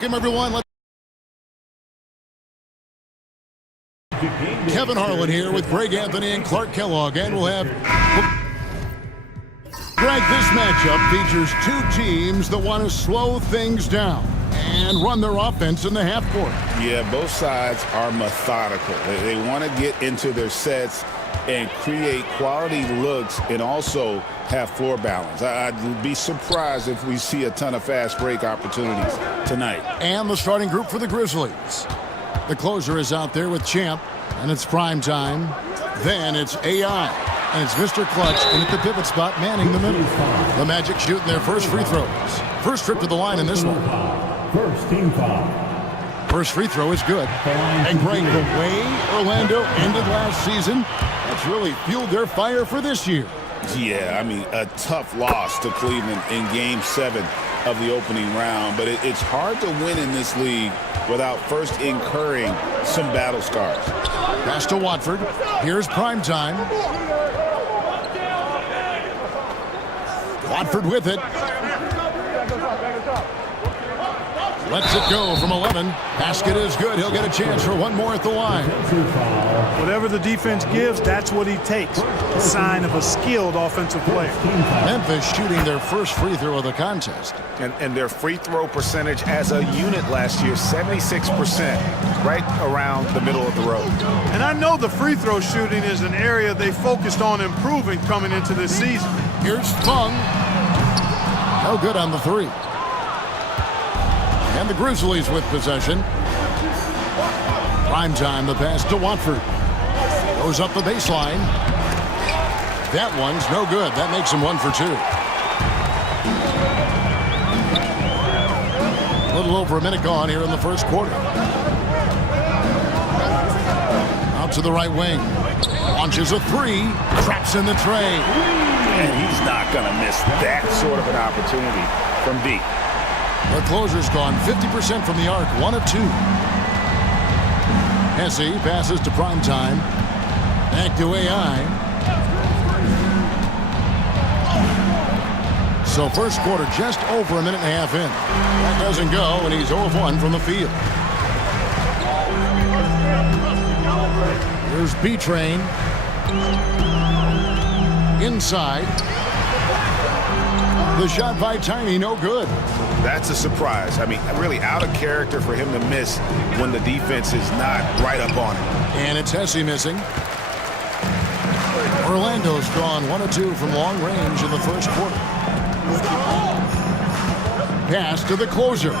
Welcome, everyone. Kevin Harlan here with Greg Anthony and Clark Kellogg, and we'll have... Greg, this matchup features two teams that want to slow things down and run their offense in the half court. Yeah, both sides are methodical. They want to get into their sets and create quality looks and also have floor balance. I'd be surprised if we see a ton of fast break opportunities tonight. And the starting group for the Grizzlies. The closer is out there with Champ, and it's prime time. Then it's AI, and it's Mr. Clutch, and at the pivot spot, manning the middle. The Magic shooting their first free throws. First trip to the line in this one. First team foul. First free throw is good. And Greg, the way Orlando ended last season, that's really fueled their fire for this year. Yeah, I mean, a tough loss to Cleveland in Game 7 of the opening round. But it's hard to win in this league without first incurring some battle scars. Pass to Watford. Here's prime time. Watford with it. Lets it go from 11. Basket is good. He'll get a chance for one more at the line. Whatever the defense gives, that's what he takes. A sign of a skilled offensive player. Memphis shooting their first free throw of the contest. And their free throw percentage as a unit last year, 76%, right around the middle of the road. And I know the free throw shooting is an area they focused on improving coming into this season. Here's Fung. No good on the three. And the Grizzlies with possession. Prime time, the pass to Watford. Goes up the baseline. That one's no good. That makes him 1 for 2. A little over a minute gone here in the first quarter. Out to the right wing. Launches a three. Traps in the tray. And he's not going to miss that sort of an opportunity from deep. The closer's gone 50% from the arc, 1 of 2. Hesse passes to prime time. Back to AI. So first quarter just over a minute and a half in. That doesn't go, and he's 0 of 1 from the field. Here's B-Train. Inside. The shot by Tiny, no good. That's a surprise. I mean, really out of character for him to miss when the defense is not right up on him. And it's Hesse missing. Orlando's gone 1 of 2 from long range in the first quarter. Pass to the closer.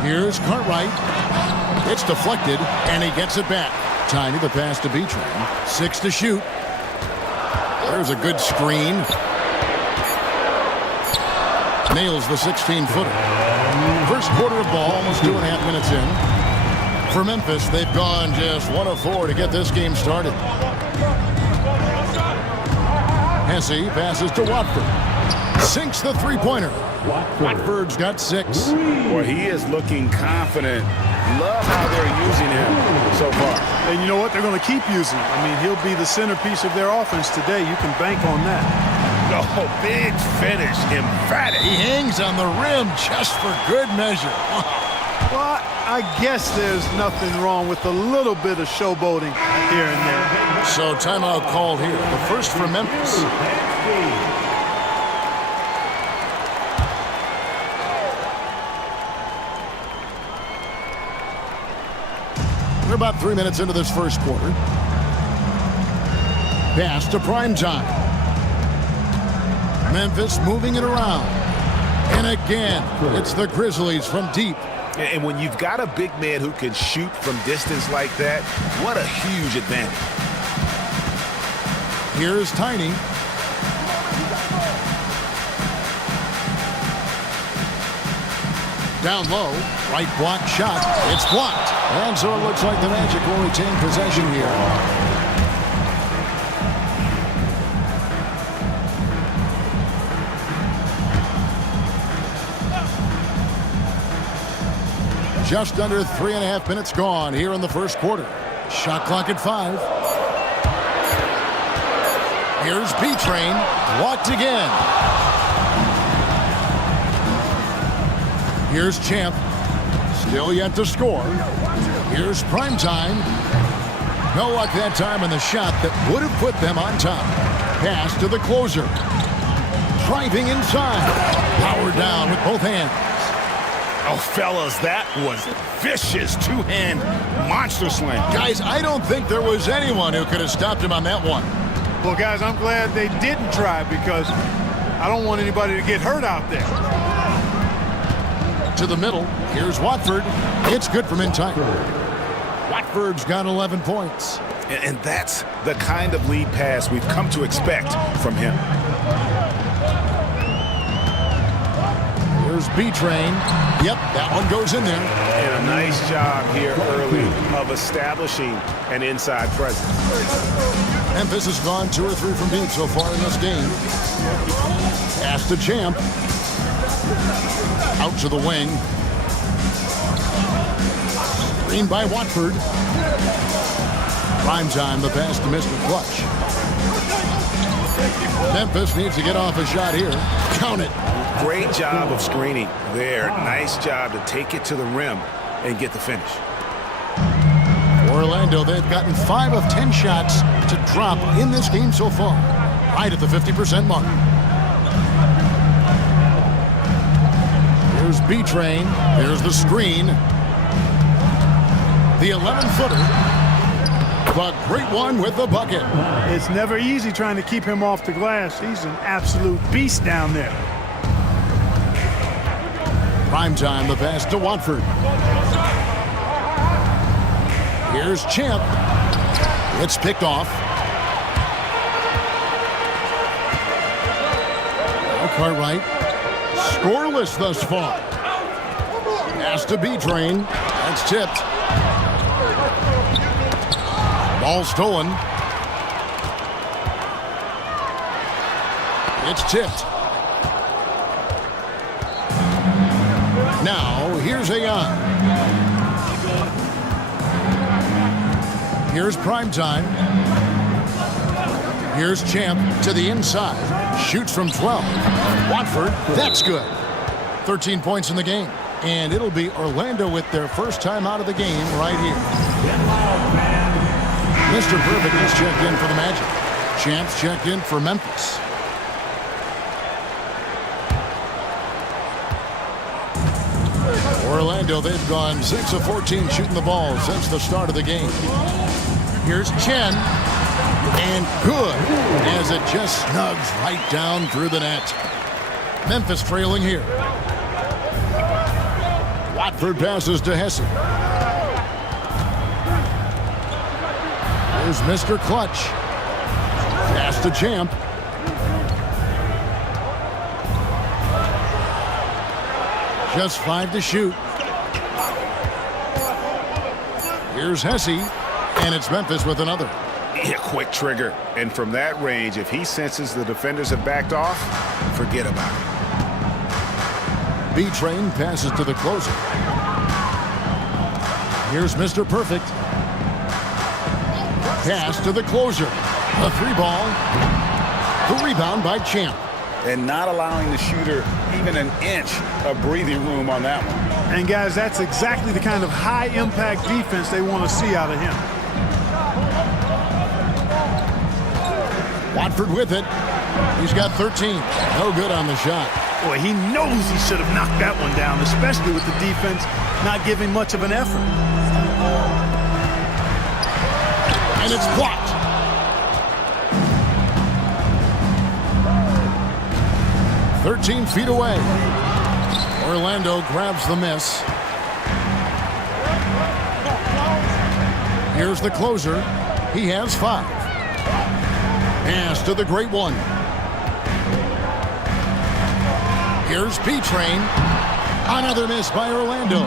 Here's Cartwright. It's deflected, and he gets it back. Tiny, the pass to B-Train. 6 to shoot. There's a good screen. Nails the 16-footer. First quarter of ball, almost 2.5 minutes in. For Memphis, they've gone just 1 of 4 to get this game started. Hesse passes to Watford. Sinks the three-pointer. Watford's got 6. Boy, he is looking confident. Love how they're using him so far. And you know what? They're going to keep using him. I mean, he'll be the centerpiece of their offense today. You can bank on that. Oh, big finish. Emphatic. He hangs on the rim just for good measure. Well, I guess there's nothing wrong with a little bit of showboating here and there. So timeout called here. The first for Memphis. We're about 3 minutes into this first quarter. Pass to prime time. Memphis moving it around. And again, it's the Grizzlies from deep. And when you've got a big man who can shoot from distance like that, what a huge advantage. Here's Tiny. Down low, right block shot. It's blocked. And so it looks like the Magic will retain possession here. Just under 3.5 minutes gone here in the first quarter. Shot clock at 5. Here's B-Train. Blocked again. Here's Champ. Still yet to score. Here's Primetime. No luck that time in the shot that would have put them on top. Pass to the closer. Driving inside. Powered down with both hands. Oh, fellas, that was vicious two-hand monster slam. Guys, I don't think there was anyone who could have stopped him on that one. Well, guys, I'm glad they didn't try because I don't want anybody to get hurt out there. To the middle. Here's Watford. It's good from in time. Watford's got 11 points. And that's the kind of lead pass we've come to expect from him. Here's B-Train. Yep, that one goes in there. And a nice job here early of establishing an inside presence. Memphis has gone 2 or 3 from deep so far in this game. Pass to Champ. Out to the wing. Screen by Watford. Primetime, the pass to Mr. Clutch. Memphis needs to get off a shot here. Count it. Great job of screening there. Nice job to take it to the rim and get the finish. Orlando, they've gotten 5 of 10 shots to drop in this game so far. Right at the 50% mark. Here's B-Train. There's the screen. The 11-footer. The great one with the bucket. It's never easy trying to keep him off the glass. He's an absolute beast down there. Primetime, the pass to Watford. Here's Champ. It's picked off. Cartwright. Scoreless thus far. Pass to B-Train. That's tipped. Ball stolen. It's tipped. Now, here's AI. Here's Primetime. Here's Champ to the inside. Shoots from 12. Watford, that's good. 13 points in the game. And it'll be Orlando with their first time out of the game right here. Mr. Perfect is checked in for the Magic. Champ's checked in for Memphis. Orlando, they've gone 6 of 14 shooting the ball since the start of the game. Here's Chen. And good, as it just snugs right down through the net. Memphis trailing here. Watford passes to Hesse. Here's Mr. Clutch. Pass to Champ. Just 5 to shoot. Here's Hesse, and it's Memphis with another. Yeah, quick trigger. And from that range, if he senses the defenders have backed off, forget about it. B-Train passes to the closer. Here's Mr. Perfect. Pass to the closer. A 3-ball. The rebound by Champ. And not allowing the shooter even an inch of breathing room on that one. And guys, that's exactly the kind of high-impact defense they want to see out of him. Watford with it. He's got 13. No good on the shot. Boy, he knows he should have knocked that one down, especially with the defense not giving much of an effort. And it's blocked. "13 feet away." Orlando grabs the miss. Here's the closer. He has 5. Pass to the great one. Here's B-Train. Another miss by Orlando.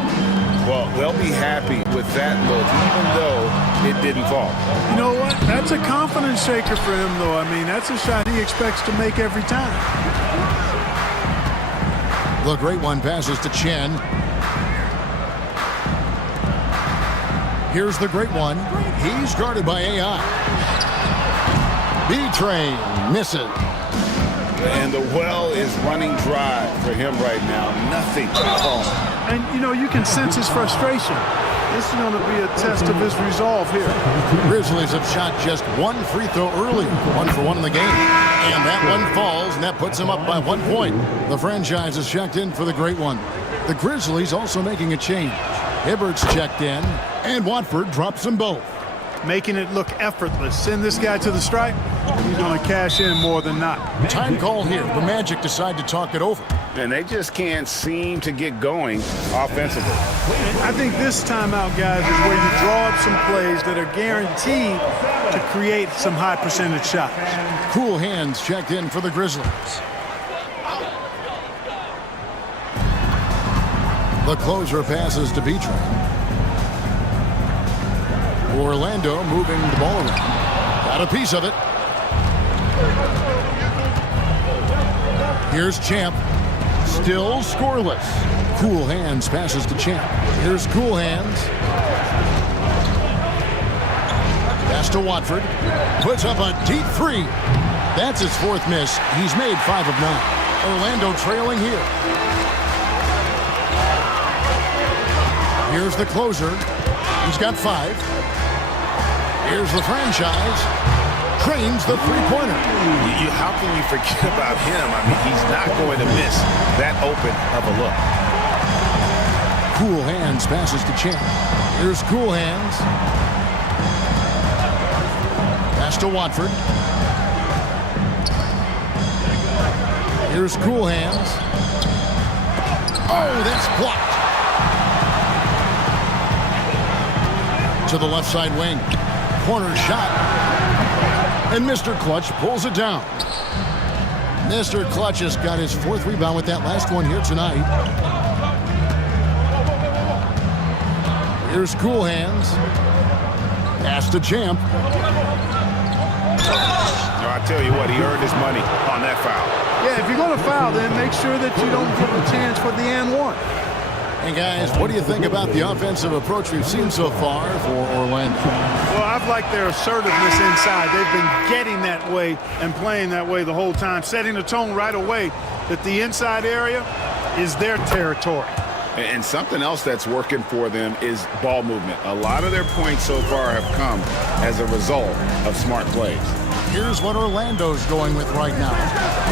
Well, they'll be happy with that look, even though it didn't fall. You know what? That's a confidence shaker for him, though. I mean, that's a shot he expects to make every time. The great one passes to Chen. Here's the great one. He's guarded by AI. B-Train misses. And the well is running dry for him right now. Nothing falling. And, you know, you can sense his frustration. This is going to be a test of his resolve here. Grizzlies have shot just one free throw earlier, 1 for 1 in the game. And that one falls, and that puts them up by 1 point. The franchise is checked in for the great one. The Grizzlies also making a change. Hibbert's checked in, and Watford drops them both. Making it look effortless. Send this guy to the stripe, he's going to cash in more than not. Time call here. The Magic decide to talk it over. And they just can't seem to get going offensively. And I think this timeout, guys, is where you draw up some plays that are guaranteed to create some high percentage shots. Cool hands checked in for the Grizzlies. The closer passes to Beatrice. Orlando moving the ball around. Got a piece of it. Here's Champ. Still scoreless. Cool hands passes to Champ. Here's Cool hands. Pass to Watford. Puts up a deep three. That's his 4th miss. He's made 5 of 9. Orlando trailing here. Here's the closer. He's got 5. Here's the franchise. Trains the three-pointer. How can you forget about him? I mean, he's not going to miss that open of a look. Cool hands passes to Champ. Here's Cool hands. Pass to Watford. Here's Cool hands. Oh, that's blocked. To the left side wing. Corner shot. And Mr. Clutch pulls it down. Mr. Clutch has got his 4th rebound with that last one here tonight. Here's Cool hands. Pass to Champ. I tell you what, he earned his money on that foul. Yeah, if you're going to foul, then make sure that you don't give a chance for the and one. Hey, guys, what do you think about the offensive approach we've seen so far for Orlando? Well, I've liked their assertiveness inside. They've been getting that way and playing that way the whole time, setting the tone right away that the inside area is their territory. And something else that's working for them is ball movement. A lot of their points so far have come as a result of smart plays. Here's what Orlando's going with right now.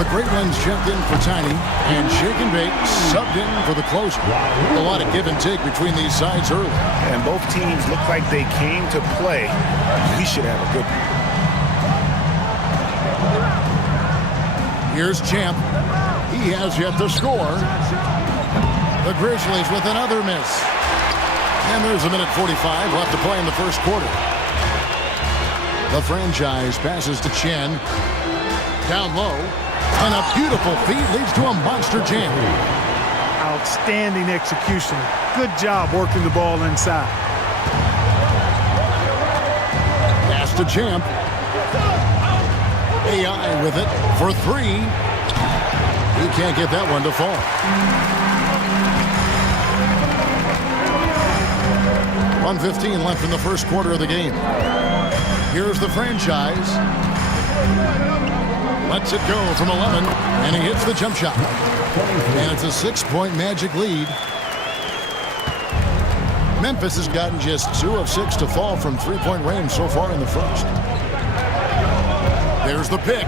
The Great Ones checked in for Tiny, and Shake and Bake subbed in for the closer. A lot of give and take between these sides early. And both teams look like they came to play. We should have a good one. Here's Champ. He has yet to score. The Grizzlies with another miss. And there's a minute 45 left to play in the first quarter. The franchise passes to Chen. Down low. And a beautiful feed leads to a monster jam. Outstanding execution. Good job working the ball inside. Pass to Champ. AI with it for 3. He can't get that one to fall. 1:15 left in the first quarter of the game. Here's the franchise. Lets it go from 11, and he hits the jump shot. And it's a 6-point Magic lead. Memphis has gotten just 2 of 6 to fall from 3-point range so far in the first. There's the pick.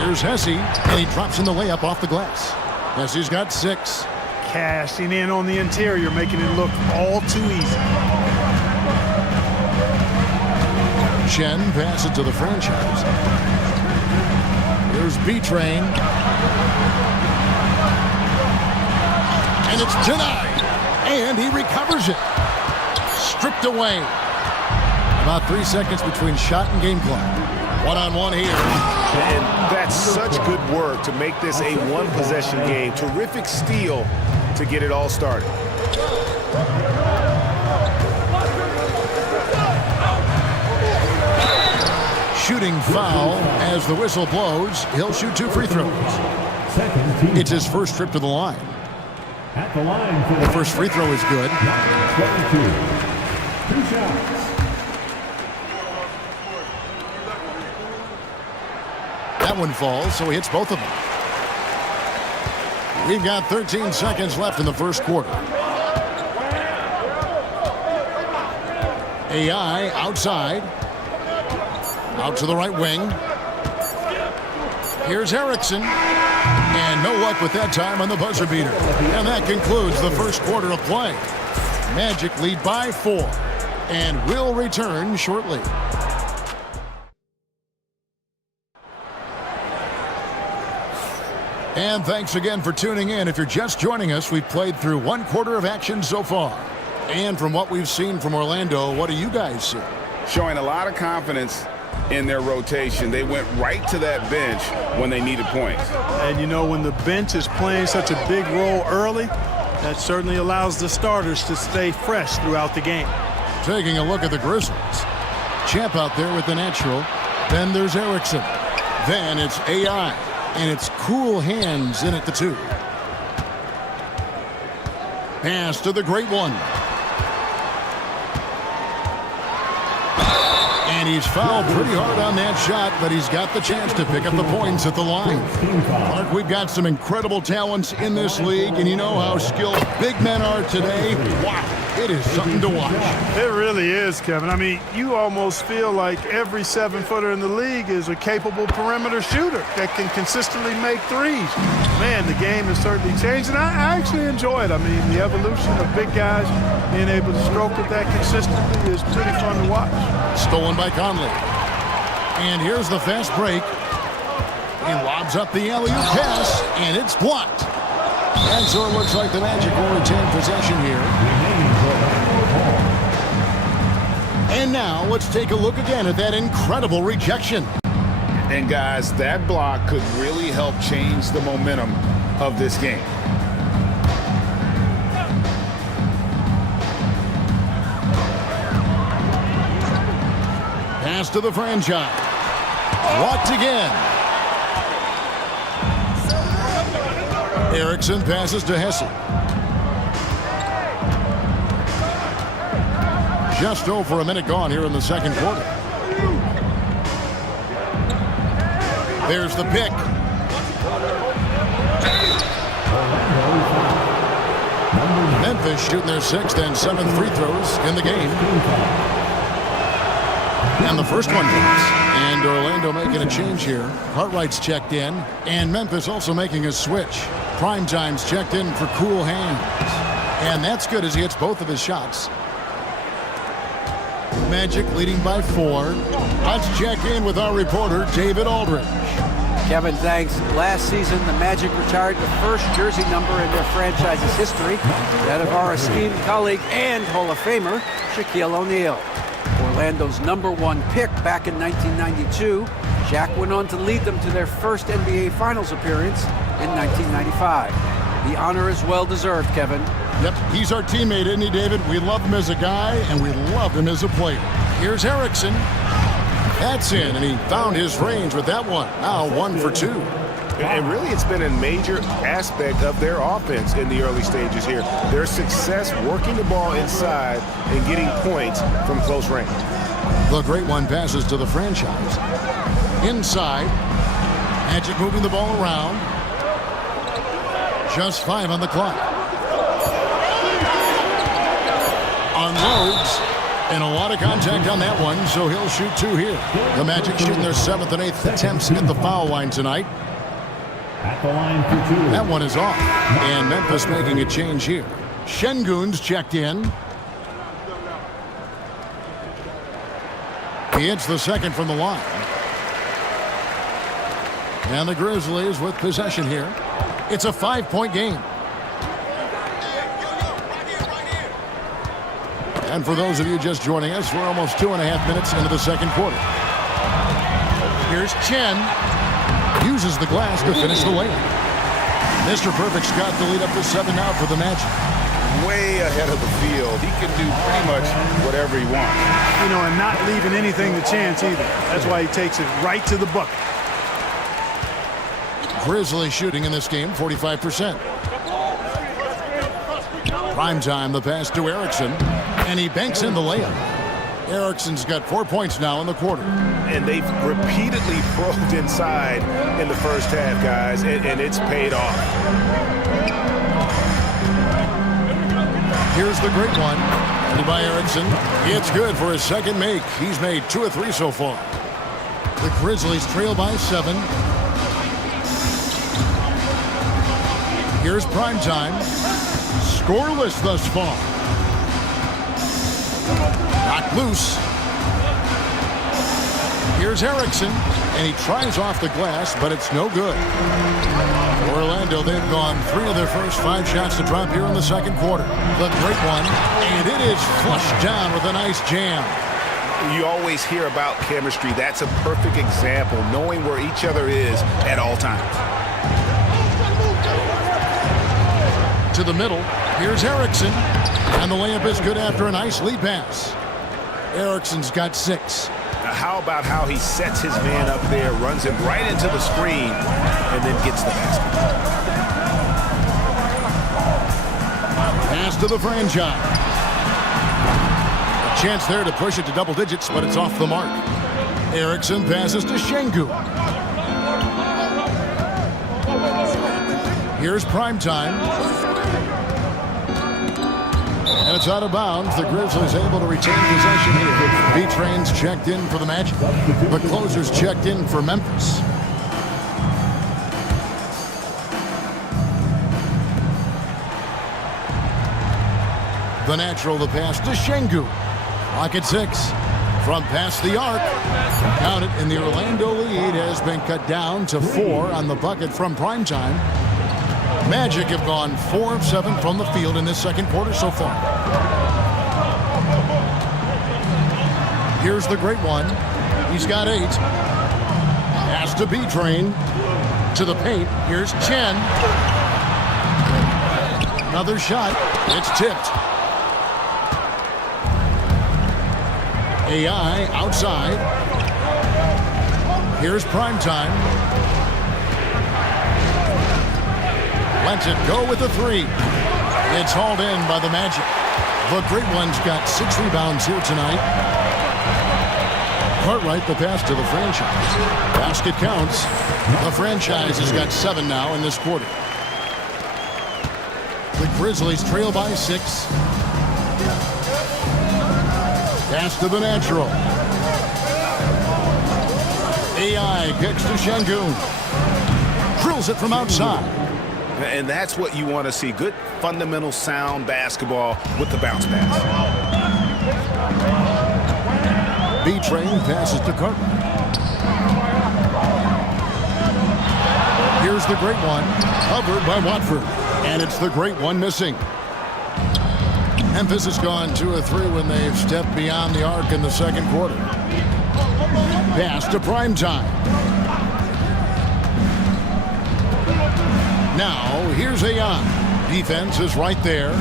Here's Hesse, and he drops in the layup off the glass. Hesse's got 6. Cashing in on the interior, making it look all too easy. Chen passes it to the franchise. Here's B-Train. And it's denied. And he recovers it. Stripped away. About 3 seconds between shot and game clock. One-on-one here. And that's such good work to make this a one-possession game. Terrific steal to get it all started. Shooting foul as the whistle blows. He'll shoot 2 free throws. It's his first trip to the line. At the line for The first free throw is good. 22. 2 shots. That one falls, so he hits both of them. We've got 13 seconds left in the first quarter. AI outside. Out to the right wing. Here's Erickson. And no luck with that time on the buzzer beater. And that concludes the first quarter of play. Magic lead by 4. And will return shortly. And thanks again for tuning in. If you're just joining us, we've played through one quarter of action so far. And from what we've seen from Orlando, what do you guys see? Showing a lot of confidence in their rotation. They went right to that bench when they needed points. And you know, when the bench is playing such a big role early, that certainly allows the starters to stay fresh throughout the game. Taking a look at the Grizzlies. Champ out there with the natural. Then there's Erickson. Then it's AI. And it's cool hands in at the 2. Pass to the great one. And he's fouled pretty hard on that shot, but he's got the chance to pick up the points at the line. Mark, we've got some incredible talents in this league, and you know how skilled big men are today. Wow, it is something to watch. It really is, Kevin. I mean, you almost feel like every 7-footer in the league is a capable perimeter shooter that can consistently make threes. Man, the game has certainly changed, and I actually enjoy it. I mean, the evolution of big guys being able to stroke it that consistently is pretty fun to watch. Stolen by Conley. And here's the fast break. He lobs up the alley-oop pass, and it's blocked. And so it looks like the Magic will retain possession here. And now let's take a look again at that incredible rejection. And guys, that block could really help change the momentum of this game. Pass to the franchise. Blocked again. Erickson passes to Hesse. Just over a minute gone here in the second quarter. There's the pick. Memphis shooting their 6th and 7th free throws in the game. And the first one goes. And Orlando making a change here. Cartwright's checked in. And Memphis also making a switch. Primetime's checked in for cool hands. And that's good as he hits both of his shots. Magic leading by 4. Let's check in with our reporter, David Aldridge. Kevin, thanks. Last season, the Magic retired the first jersey number in their franchise's history, that of our esteemed colleague and Hall of Famer, Shaquille O'Neal. Orlando's #1 pick back in 1992, Shaq went on to lead them to their first NBA Finals appearance in 1995. The honor is well-deserved, Kevin. Yep, he's our teammate, isn't he, David? We love him as a guy, and we love him as a player. Here's Erickson. That's in, and he found his range with that one. Now 1 for 2. And really, it's been a major aspect of their offense in the early stages here. Their success working the ball inside and getting points from close range. The great one passes to the franchise. Inside. Magic moving the ball around. Just 5 on the clock. Unloads. And a lot of contact on that one, so he'll shoot 2 here. The Magic shooting their 7th and 8th attempts at the foul line tonight. At the line for 2. That one is off. And Memphis making a change here. Şengün's checked in. He hits the second from the line. And the Grizzlies with possession here. It's a 5-point game. And for those of you just joining us, we're almost 2.5 minutes into the second quarter. Here's Chen. Uses the glass to finish the layup. Mr. Perfect's got the lead up to 7 now for the Magic. Way ahead of the field. He can do pretty much whatever he wants. You know, and not leaving anything to chance either. That's why he takes it right to the bucket. Grizzlies shooting in this game, 45%. Prime time, the pass to Erickson. And he banks in the layup. Erickson's got 4 points now in the quarter. And they've repeatedly probed inside in the first half, guys, and it's paid off. Here's the great one. Headed by Erickson. It's good for his second make. He's made 2 of 3 so far. The Grizzlies trail by 7. Here's primetime. Scoreless thus far. Knocked loose. Here's Erickson, and he tries off the glass, but it's no good. Orlando, they've gone 3 of their first 5 shots to drop here in the second quarter. The great one, and it is flushed down with a nice jam. You always hear about chemistry. That's a perfect example, knowing where each other is at all times. To the middle, here's Erickson, and the layup is good after a nice lead pass. Erickson's got 6. Now, how about how he sets his man up there, runs him right into the screen, and then gets the basket. Pass to the franchise. A chance there to push it to double digits, but it's off the mark. Erickson passes to Şengün. Here's primetime. And it's out of bounds. The Grizzlies able to retain possession here. B-Train's checked in for the Magic. The closers checked in for Memphis. The natural, the pass to Şengün. Lock at 6. From past the arc. Count it, and the Orlando lead has been cut down to 4 on the bucket from primetime. Magic have gone 4 of 7 from the field in this second quarter so far. Here's the great one. He's got 8. Pass to B-Train. To the paint. Here's Chen. Another shot. It's tipped. AI outside. Here's primetime. Lets it go with the 3. It's hauled in by the Magic. The great one's got 6 rebounds here tonight. Cartwright, the pass to the franchise. Basket counts. The franchise has got 7 now in this quarter. The Grizzlies trail by 6. Pass to the natural. AI kicks to Şengün. Drills it from outside. And that's what you want to see. Good, fundamental, sound basketball with the bounce pass. B-Train passes to Cartwright. Here's the great one, covered by Watford. And it's the great one missing. Memphis has gone 2 of 3 when they've stepped beyond the arc in the second quarter. Pass to primetime. Now, here's AI. Defense is right there.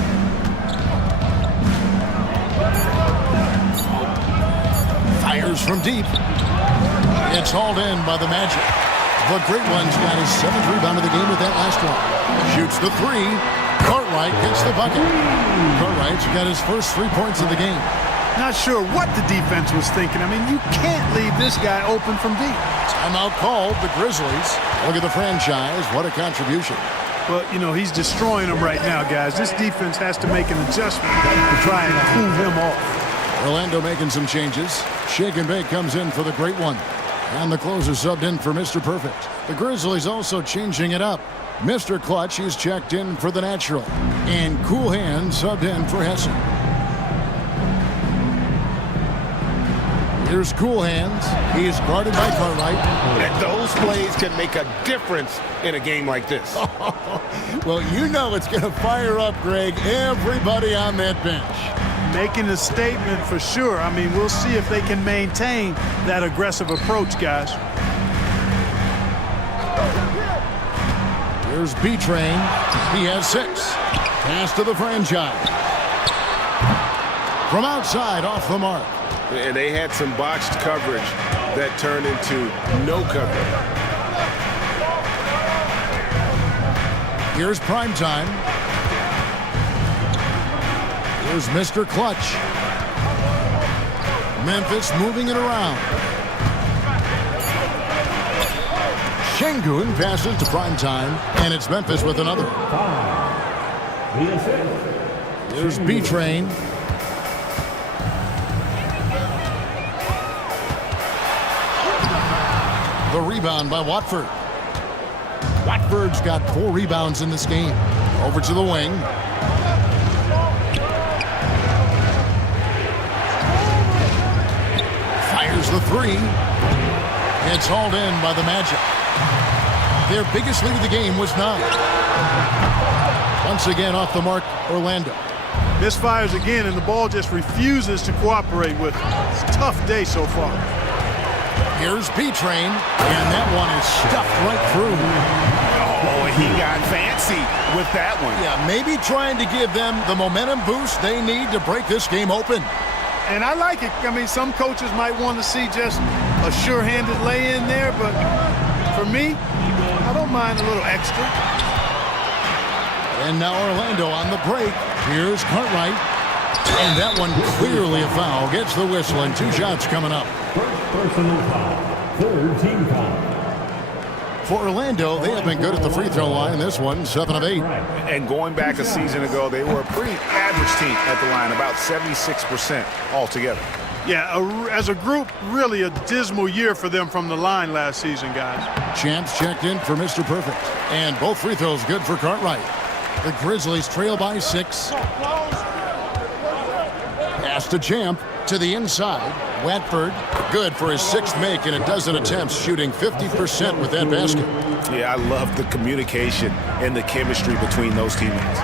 Fires from deep. It's hauled in by the Magic. The great one's got his 7th rebound of the game with that last one. Shoots the 3. Cartwright gets the bucket. Cartwright's got his first 3 points of the game. Not sure what the defense was thinking. I mean, you can't leave this guy open from deep. Timeout called, the Grizzlies. Look at the franchise. What a contribution. Well, you know, he's destroying them right now, guys. This defense has to make an adjustment to try and cool him off. Orlando making some changes. Shake and Bake comes in for the great one. And the closer subbed in for Mr. Perfect. The Grizzlies also changing it up. Mr. Clutch is checked in for the natural. And Cool Hand subbed in for Hessen. Here's Cool Hands. He is guarded by Cartwright. And those plays can make a difference in a game like this. Well, you know it's going to fire up, Greg, everybody on that bench. Making a statement for sure. I mean, we'll see if they can maintain that aggressive approach, guys. Here's B-Train. He has 6. Pass to the franchise. From outside, off the mark. And they had some botched coverage that turned into no coverage. Here's primetime. Here's Mr. Clutch. Memphis moving it around. Şengün passes to primetime, and it's Memphis with another. The assist. Here's B-Train. The rebound by Watford. Watford's got 4 rebounds in this game. Over to the wing. Fires the 3. It's hauled in by the Magic. Their biggest lead of the game was 9. Once again off the mark, Orlando. Misfires again, and the ball just refuses to cooperate with it. It's a tough day so far. Here's B-Train, and that one is stuffed right through. Oh, he got fancy with that one. Yeah, maybe trying to give them the momentum boost they need to break this game open. And I like it. I mean, some coaches might want to see just a sure-handed lay-in there, but for me, I don't mind a little extra. And now Orlando on the break. Here's Cartwright. And that one clearly a foul. Gets the whistle, and 2 shots coming up. First personal foul. 3rd team foul. For Orlando, they have been good at the free throw line. This one, 7 of 8. And going back a season ago, they were a pretty average team at the line, about 76% altogether. Yeah, as a group, really a dismal year for them from the line last season, guys. Champs checked in for Mr. Perfect. And both free throws good for Cartwright. The Grizzlies trail by 6. Pass to Champ to the inside. Watford, good for his 6th make in a dozen attempts, shooting 50% with that basket. Yeah, I love the communication and the chemistry between those teammates.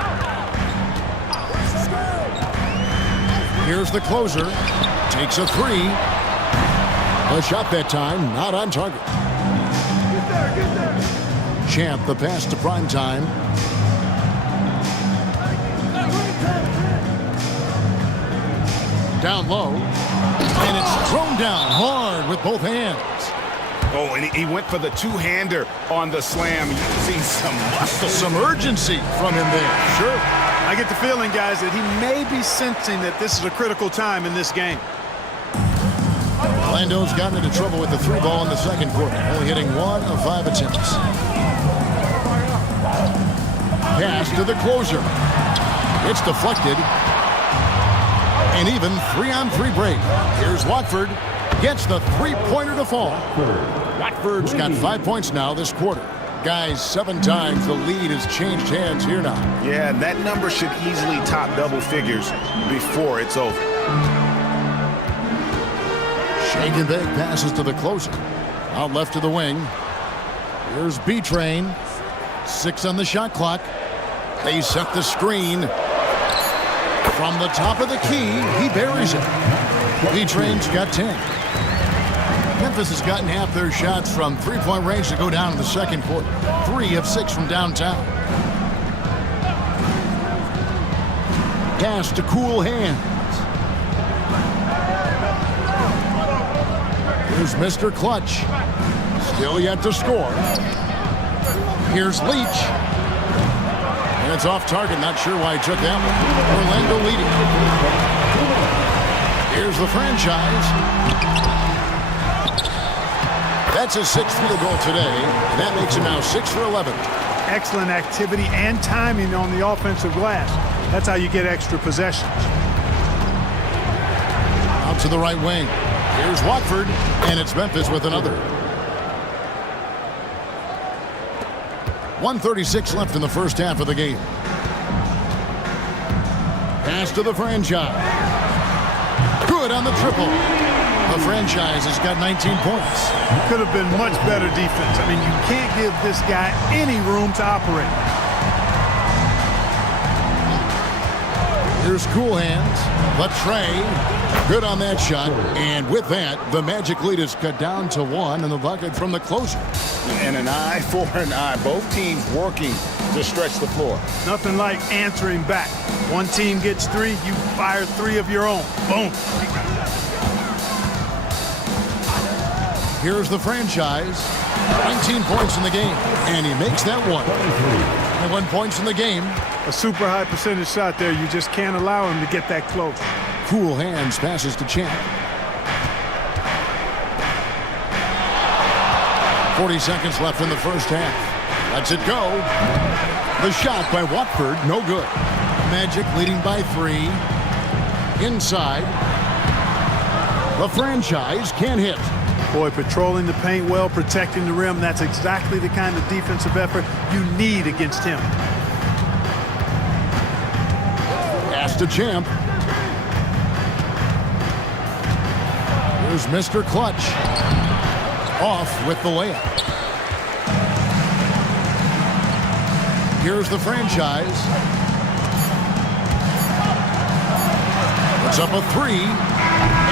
Here's the closer. Takes a 3. A shot that time, not on target. Champ, the pass to Primetime. Down low. And it's thrown down hard with both hands. Oh, and he went for the 2-hander on the slam. You can see some muscle. Some urgency from him there. Sure. I get the feeling, guys, that he may be sensing that this is a critical time in this game. Orlando's gotten into trouble with the 3 ball in the second quarter, only hitting 1 of 5 attempts. Pass to the closer. It's deflected. And even 3-on-3 break. Here's Watford. Gets the 3-pointer to fall. Watford's got 5 points now this quarter. Guys, 7 times the lead has changed hands here now. Yeah, and that number should easily top double figures before it's over. Shake and bake passes to the closer. Out left to the wing. Here's B-Train. 6 on the shot clock. They set the screen. From the top of the key, he buries it. B-Train's got 10. Memphis has gotten half their shots from 3-point range to go down in the second quarter. 3 of 6 from downtown. Pass to Cool Hands. Here's Mr. Clutch. Still yet to score. Here's Leach. And it's off target. Not sure why he took that one. Orlando leading. Here's the franchise. That's his 6th field goal today. And that makes him now 6 for 11. Excellent activity and timing on the offensive glass. That's how you get extra possessions. Out to the right wing. Here's Watford. And it's Memphis with another. 1:36 left in the first half of the game. Pass to the franchise. Good on the triple. The franchise has got 19 points. Could have been much better defense. I mean, you can't give this guy any room to operate. Here's Cool Hands. Latrey. Good on that shot. And with that, the Magic lead is cut down to 1 in the bucket from the closer. And an eye for an eye. Both teams working to stretch the floor. Nothing like answering back. One team gets 3, you fire 3 of your own. Boom. Here's the franchise. 19 points in the game. And he makes that one. 21 points in the game. A super high percentage shot there. You just can't allow him to get that close. Cool Hands passes to Champ. 40 seconds left in the first half. Lets it go. The shot by Watford, no good. Magic leading by 3. Inside. The franchise can't hit. Boy, patrolling the paint well, protecting the rim, that's exactly the kind of defensive effort you need against him. Pass to Champ. Here's Mr. Clutch. Off with the layup. Here's the franchise. It's up a 3.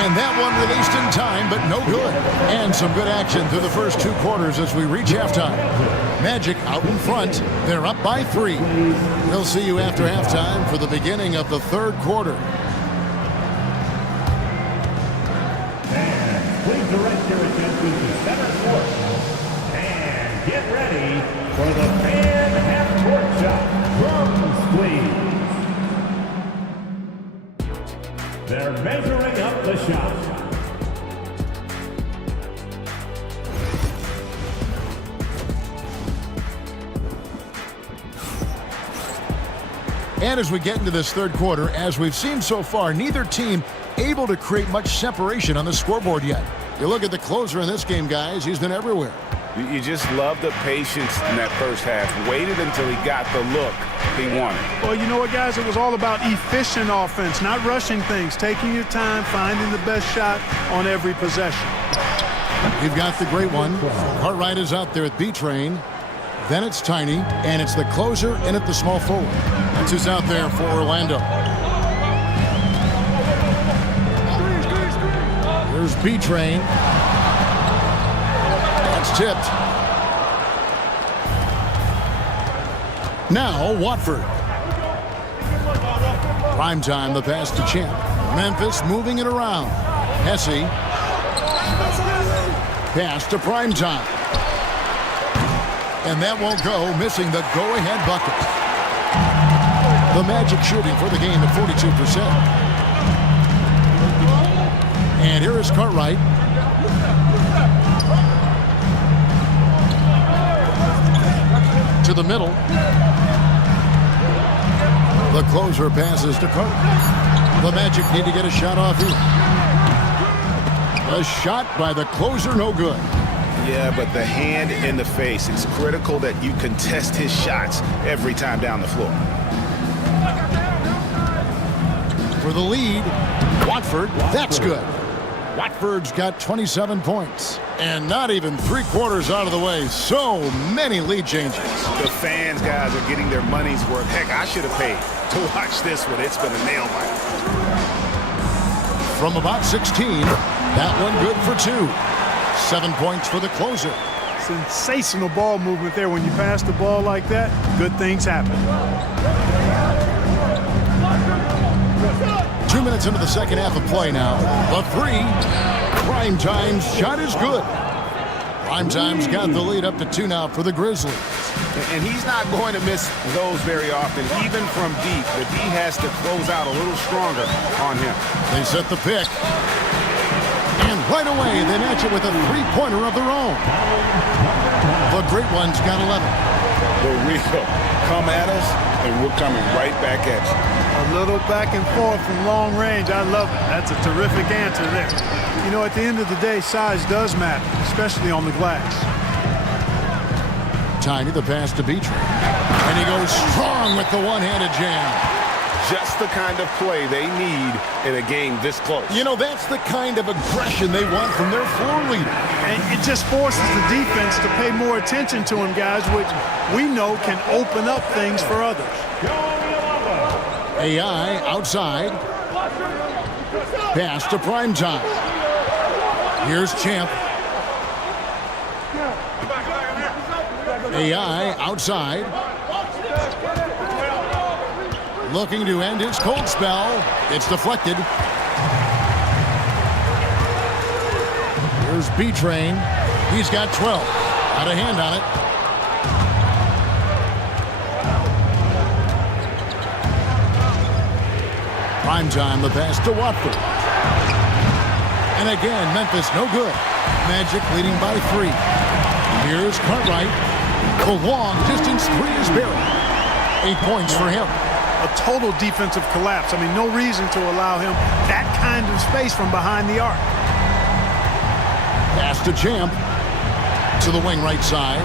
And that one released in time, but no good. And some good action through the first 2 quarters as we reach halftime. Magic out in front. They're up by 3. We'll see you after halftime for the beginning of the 3rd quarter. And please direct your attention to center court. And get ready for the fan half-court shot. Drums, please. They're measuring up the shot. And as we get into this 3rd quarter, as we've seen so far, neither team able to create much separation on the scoreboard yet. You look at the closer in this game, guys, he's been everywhere. You just love the patience in that first half. Waited until he got the look he wanted. Well, you know what, guys? It was all about efficient offense, not rushing things, taking your time, finding the best shot on every possession. We've got the great one. Cartwright is out there at B-Train. Then it's Tiny, and it's the closer in at the small forward. That's who's out there for Orlando. Here's B-Train. That's tipped. Now Watford. Primetime, the pass to Champ. Memphis moving it around. Hesse. Pass to Primetime. And that won't go, missing the go-ahead bucket. The Magic shooting for the game at 42%. And here is Cartwright. To the middle. The closer passes to Cartwright. The Magic need to get a shot off here. A shot by the closer, no good. Yeah, but the hand in the face. It's critical that you contest his shots every time down the floor. For the lead, Watford, that's good. Watford's got 27 points. And not even 3/4 out of the way. So many lead changes. The fans, guys, are getting their money's worth. Heck, I should have paid to watch this one. It's been a nail biter. From about 16, that one good for 2. 7 points for the closer. Sensational ball movement there. When you pass the ball like that, good things happen. 2 minutes into the second half of play now. The 3. Primetime's shot is good. Primetime's got the lead up to 2 now for the Grizzlies. And he's not going to miss those very often, even from deep. The D has to close out a little stronger on him. They set the pick. And right away, they match it with a 3-pointer of their own. The great one's got 11. The real come at us, and we're coming right back at you. A little back and forth from long range. I love it. That's a terrific answer there. You know, at the end of the day, size does matter, especially on the glass. Tiny, the pass to Beecher. And he goes strong with the one-handed jam. Just the kind of play they need in a game this close. You know, that's the kind of aggression they want from their floor leader. And it just forces the defense to pay more attention to him, guys, which we know can open up things for others. AI outside. Pass to Primetime. Here's Champ. AI outside. Looking to end his cold spell. It's deflected. Here's B-Train. He's got 12. Got a hand on it. Primetime, the pass to Watford. And again, Memphis no good. Magic leading by 3. Here's Cartwright. The long distance 3 is buried. 8 points for him. a total defensive collapse. I mean, no reason to allow him that kind of space from behind the arc. Pass to Champ. To the wing right side.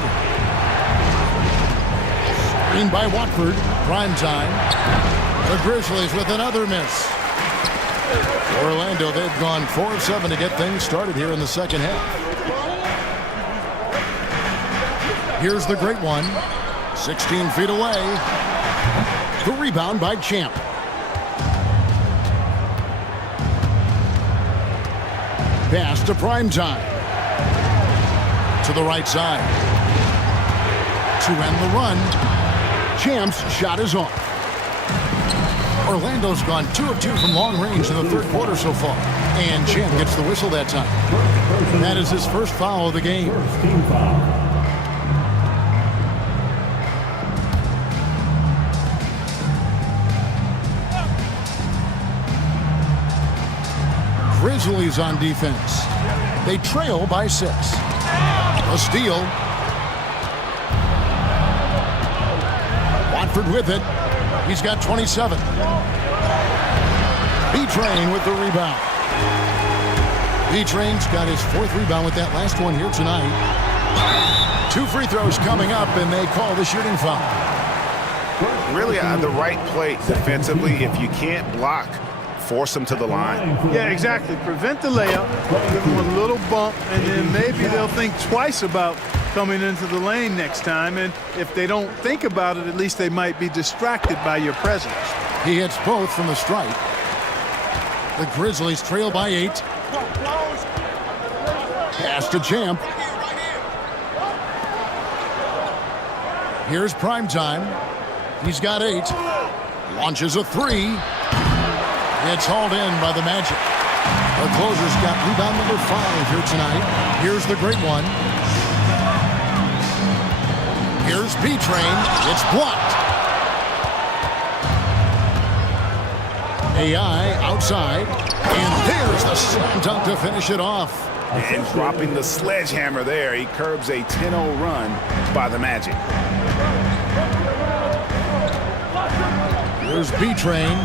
Screen by Watford. Prime time. The Grizzlies with another miss. Orlando, they've gone 4 of 7 to get things started here in the second half. Here's the great one. 16 feet away. The rebound by Champ. Pass to Prime time. To the right side. To end the run. Champ's shot is off. Orlando's gone 2 of 2 from long range in the third quarter so far. And Champ gets the whistle that time. That is his first foul of the game. First team foul. Grizzlies on defense. They trail by 6. A steal. Watford with it. He's got 27. B-Train with the rebound. B-Train's got his 4th rebound with that last one here tonight. 2 free throws coming up, and they call the shooting foul. Really on the right play defensively. If you can't block, force them to the line. Yeah, exactly. Prevent the layup, give them a little bump, and then maybe they'll think twice about coming into the lane next time. And if they don't think about it, at least they might be distracted by your presence. He hits both from the stripe. The Grizzlies trail by 8. Pass to Champ. Here's Prime time. He's got 8. Launches a 3. It's hauled in by the Magic. The closer's got rebound number 5 here tonight. Here's the great one. Here's B-Train. It's blocked. AI outside. And there's the slam dunk to finish it off. And dropping the sledgehammer there, he curbs a 10-0 run by the Magic. Here's B-Train.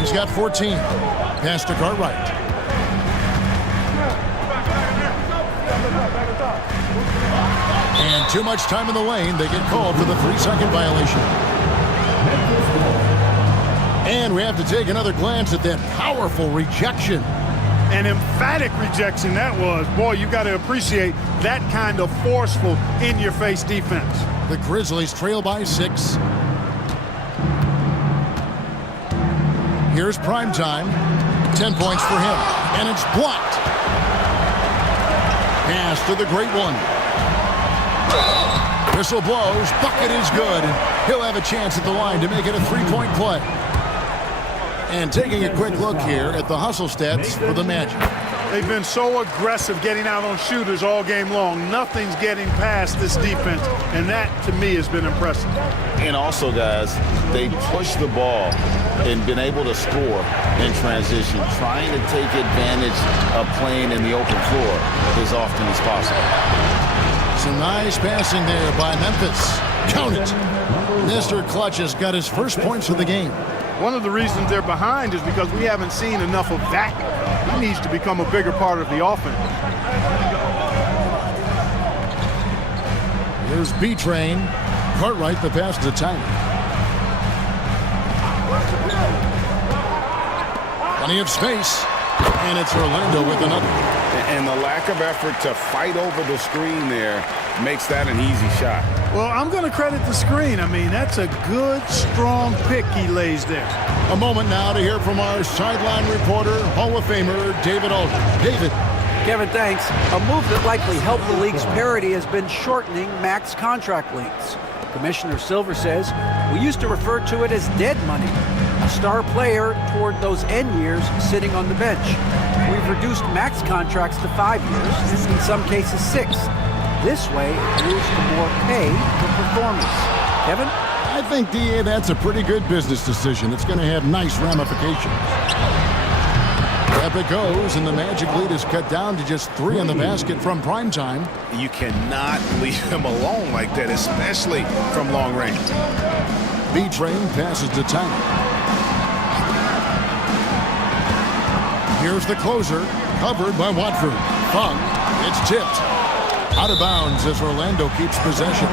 He's got 14. Pass to Cartwright. And too much time in the lane. They get called for the 3-second violation. And we have to take another glance at that powerful rejection. An emphatic rejection that was. Boy, you got to appreciate that kind of forceful, in-your-face defense. The Grizzlies trail by 6. Here's Prime time. 10 points for him. And it's blocked. Pass to the great one. Whistle blows. Bucket is good. He'll have a chance at the line to make it a 3-point play. And taking a quick look here at the hustle stats for the Magic. They've been so aggressive getting out on shooters all game long. Nothing's getting past this defense, and that, to me, has been impressive. And also, guys, they push the ball and been able to score in transition, trying to take advantage of playing in the open floor as often as possible. Some nice passing there by Memphis. Count it. Mr. Clutch has got his first points of the game. One of the reasons they're behind is because we haven't seen enough of that. He needs to become a bigger part of the offense. Here's B-Train. Cartwright, the pass to Tiny. Plenty of space. And it's Orlando with another. And the lack of effort to fight over the screen there makes that an easy shot. Well, I'm going to credit the screen. I mean, that's a good, strong pick he lays there. A moment now to hear from our sideline reporter, Hall of Famer David Aldridge. David. Kevin, thanks. A move that likely helped the league's parity has been shortening max contract lengths. Commissioner Silver says we used to refer to it as dead money, a star player toward those end years sitting on the bench. We've reduced max contracts to 5 years, in some cases 6. This way, it moves to more pay for performance. Kevin? I think, DA, that's a pretty good business decision. It's going to have nice ramifications. Up it goes, and the Magic lead is cut down to just 3 on the basket from Prime time. You cannot leave him alone like that, especially from long range. B-Train passes to Tiny. Here's the closer, covered by Watford. Funk, it's tipped. Out of bounds as Orlando keeps possession.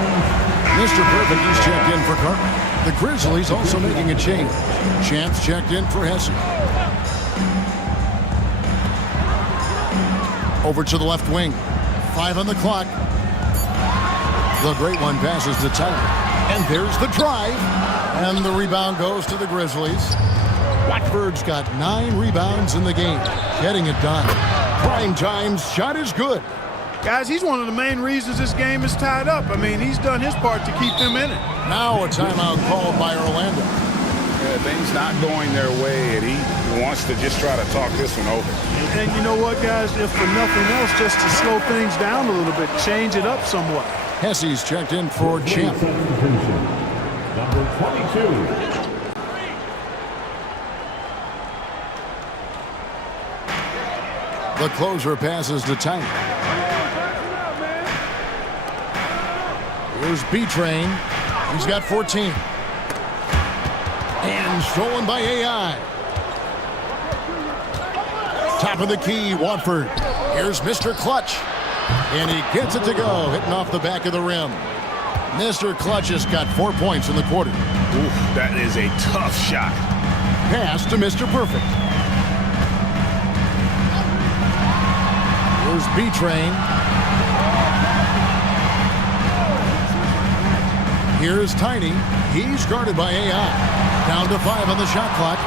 Mr. Perfect, he's checked in for Carter. The Grizzlies also making a change. Champs checked in for Hesse. Over to the left wing. 5 on the clock. The great one passes to Tyler. And there's the drive. And the rebound goes to the Grizzlies. Watford's got 9 rebounds in the game. Getting it done. Prime Time's shot is good. Guys, he's one of the main reasons this game is tied up. I mean, he's done his part to keep them in it. Now a timeout called by Orlando. Yeah, things not going their way, and he wants to just try to talk this one over. And you know what, guys? If for nothing else, just to slow things down a little bit, change it up somewhat. Hesse's checked in for Champ. Number 22. The closer passes to Tiny. Here's B-Train. He's got 14. And stolen by AI. Top of the key, Watford. Here's Mr. Clutch. And he gets it to go, hitting off the back of the rim. Mr. Clutch has got 4 points in the quarter. Oof, that is a tough shot. Pass to Mr. Perfect. Here's B-Train. Here's Tiny. He's guarded by AI. Down to 5 on the shot clock.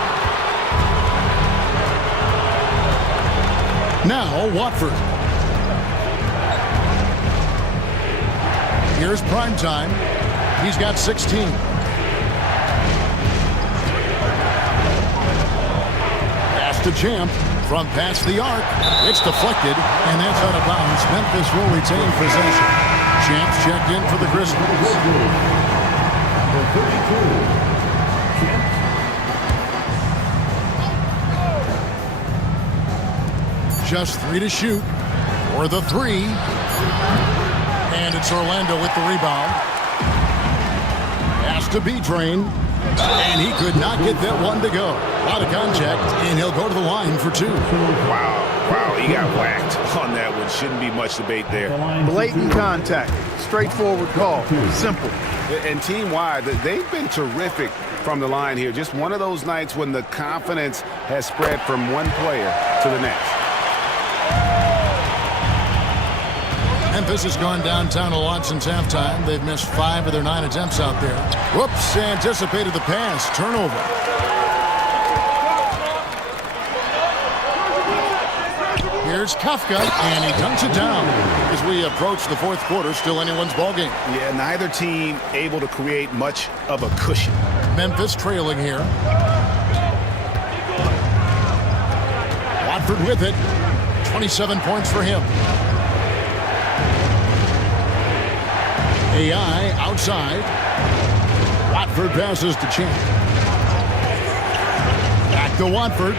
Now Watford. Here's Primetime. He's got 16. Pass to Champ. From past the arc. It's deflected, and that's out of bounds. Memphis will retain possession. Champs checked in for the Grizzlies. Number 32. Just 3 to shoot. Or the 3. And it's Orlando with the rebound. Pass to B-Train. And he could not get that one to go. A lot of contact, and he'll go to the line for 2. Wow, he got whacked on that one. Shouldn't be much debate there. Blatant contact. Straightforward call. Simple. And team-wide, they've been terrific from the line here. Just one of those nights when the confidence has spread from one player to the next. Memphis has gone downtown a lot since halftime. They've missed 5 of their 9 attempts out there. Whoops, anticipated the pass. Turnover. Here's Kafka, and he dunks it down. As we approach the 4th quarter, still anyone's ballgame. Yeah, neither team able to create much of a cushion. Memphis trailing here. Watford with it. 27 points for him. AI outside. Watford passes to Champ. Back to Watford.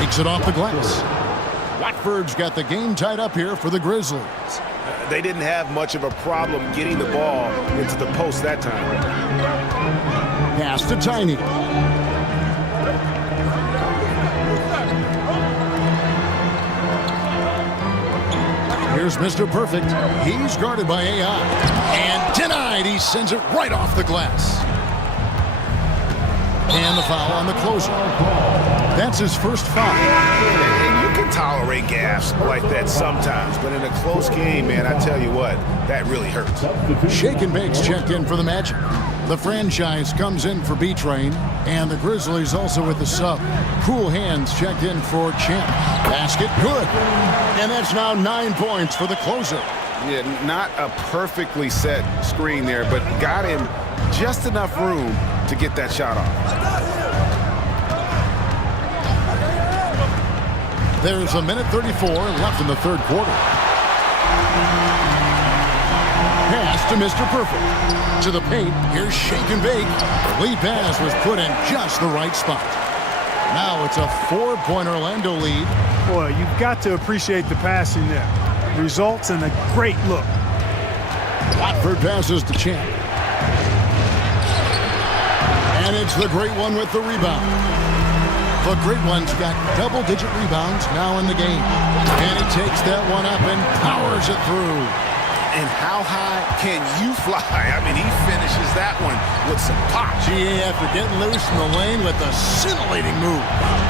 Makes it off the glass. Watford's got the game tied up here for the Grizzlies. They didn't have much of a problem getting the ball into the post that time. Pass to Tiny. Here's Mr. Perfect. He's guarded by AI. And denied. He sends it right off the glass. And the foul on the closer. That's his first foul. And you can tolerate gaffes like that sometimes, but in a close game, man, I tell you what, that really hurts. Shake and Bake's checked in for the Magic. The franchise comes in for B-Train, and the Grizzlies also with the sub. Cool Hands checked in for Champ. Basket good. And that's now 9 points for the closer. Yeah, not a perfectly set screen there, but got him just enough room to get that shot off. There's a minute 34 left in the 3rd quarter. Pass to Mr. Perfect. To the paint, here's Shake and Bake. The lead pass was put in just the right spot. Now it's a 4-point Orlando lead. Boy, you've got to appreciate the passing there. Results in a great look. Watford passes to Champ. And it's the great one with the rebound. The great one's got double-digit rebounds now in the game. And he takes that one up and powers it through. And how high can you fly? I mean, he finishes that one with some pop. GA after getting loose in the lane with a scintillating move.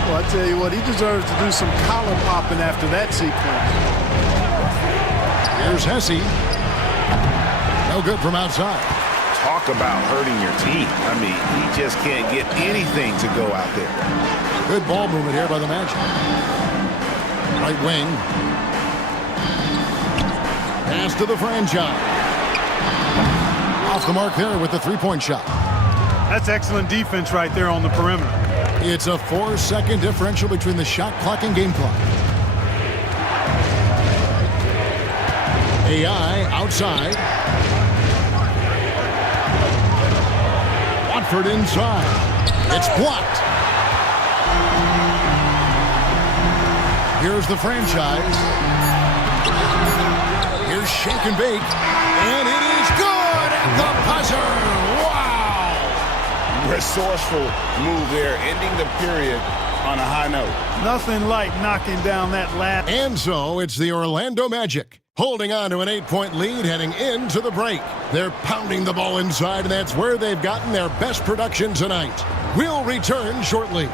Well, I tell you what, he deserves to do some collar popping after that sequence. Here's Hesse. No good from outside. Talk about hurting your team. I mean, he just can't get anything to go out there. Good ball movement here by the Magic. Right wing. Pass to the franchise. Off the mark there with the three-point shot. That's excellent defense right there on the perimeter. It's a 4-second differential between the shot clock and game clock. AI outside. Watford inside. It's blocked. Here's the franchise. Here's shake and bake. And it is good at the buzzer. Wow! Resourceful move there, ending the period on a high note. Nothing like knocking down that last. And so it's the Orlando Magic holding on to an 8-point lead heading into the break. They're pounding the ball inside, and that's where they've gotten their best production tonight. We'll return shortly.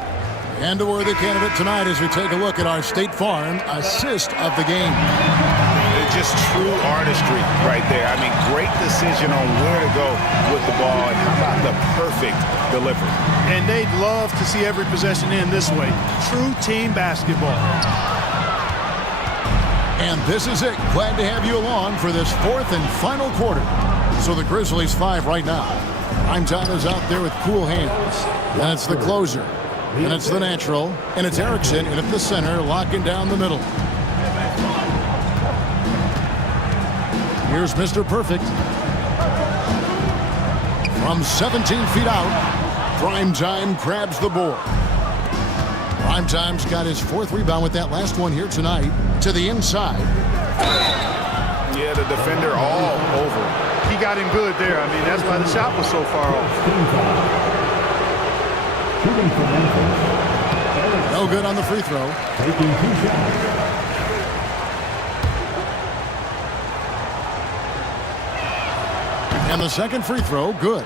And a worthy candidate tonight as we take a look at our State Farm assist of the game. Just true artistry right there. I mean, great decision on where to go with the ball, and how about the perfect delivery. And they'd love to see every possession end this way. True team basketball. And this is it. Glad to have you along for this fourth and final quarter. So the Grizzlies 5 right now. Primetime is out there with cool hands. And it's the closer. And it's the natural. And it's Erickson in at the center, locking down the middle. Here's Mr. Perfect. From 17 feet out, Primetime grabs the board. Primetime's got his fourth rebound with that last one here tonight. To the inside. Yeah, the defender all over. He got him good there. I mean, that's why the shot was so far off. No good on the free throw. Taking 2 shots. And the second free throw, good.